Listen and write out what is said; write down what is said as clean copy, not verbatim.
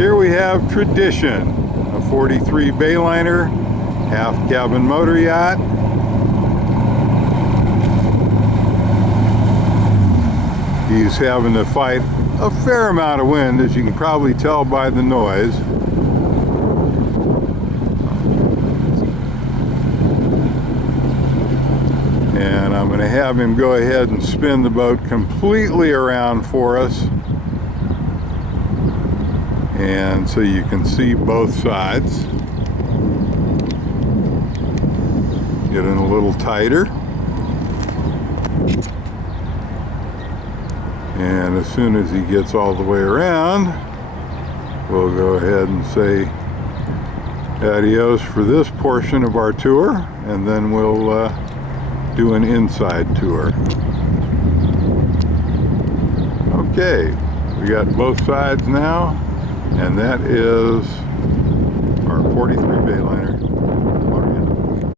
Here we have Tradition, a 43 Bayliner, half cabin motor yacht. He's having to fight a fair amount of wind, as you can probably tell by the noise. And I'm going to have him go ahead and spin the boat completely around for us. And so you can see both sides. Getting a little tighter. And as soon as he gets all the way around, we'll go ahead and say adios for this portion of our tour, and then we'll do an inside tour. Okay, we got both sides now, and that is our 43 Bayliner.